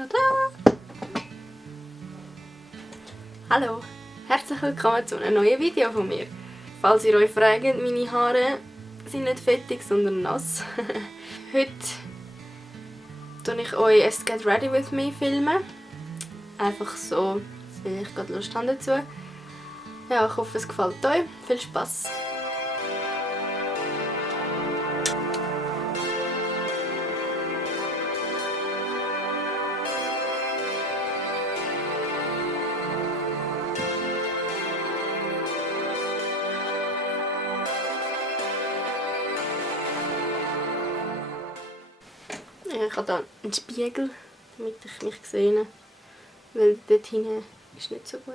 Tada! Hallo, herzlich willkommen zu einem neuen Video von mir. Falls ihr euch fragt, meine Haare sind nicht fettig, sondern nass. Heute filme ich euch ein Get Ready With Me filmen. Einfach so, weil ich gerade Lust habe dazu. Ja, ich hoffe, es gefällt euch. Viel Spaß! Ich habe hier einen Spiegel, damit ich mich sehe, weil dort hinten ist nicht so gut.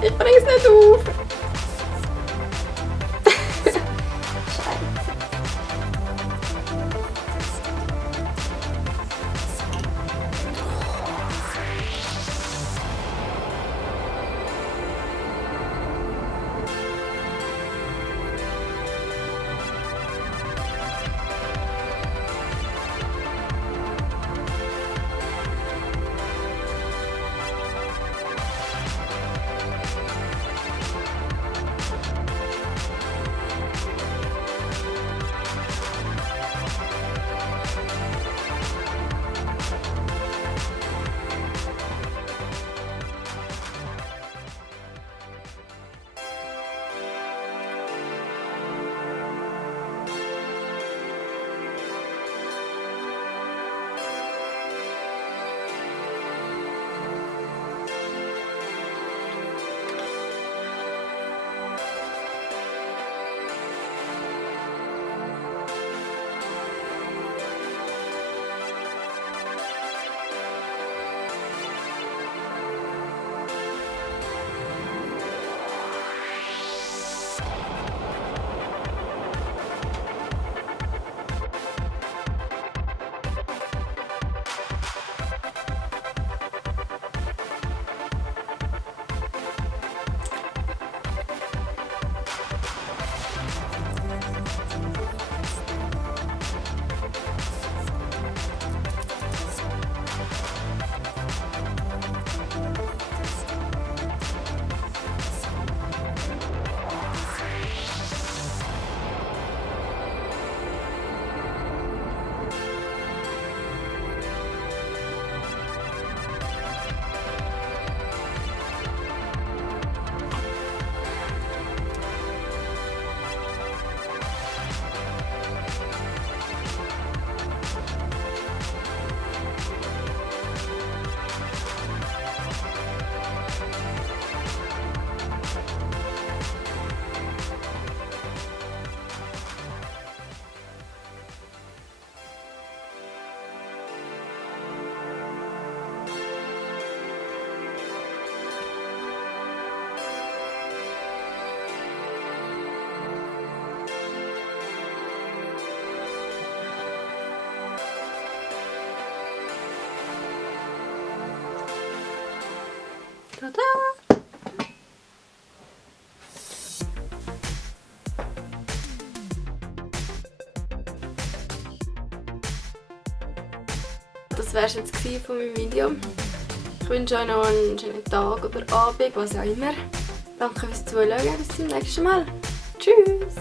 Ich bringe es nicht auf! Tada! Das war es jetzt von meinem Video. Ich wünsche euch noch einen schönen Tag oder Abend, was auch immer. Danke fürs Zuschauen, bis zum nächsten Mal. Tschüss!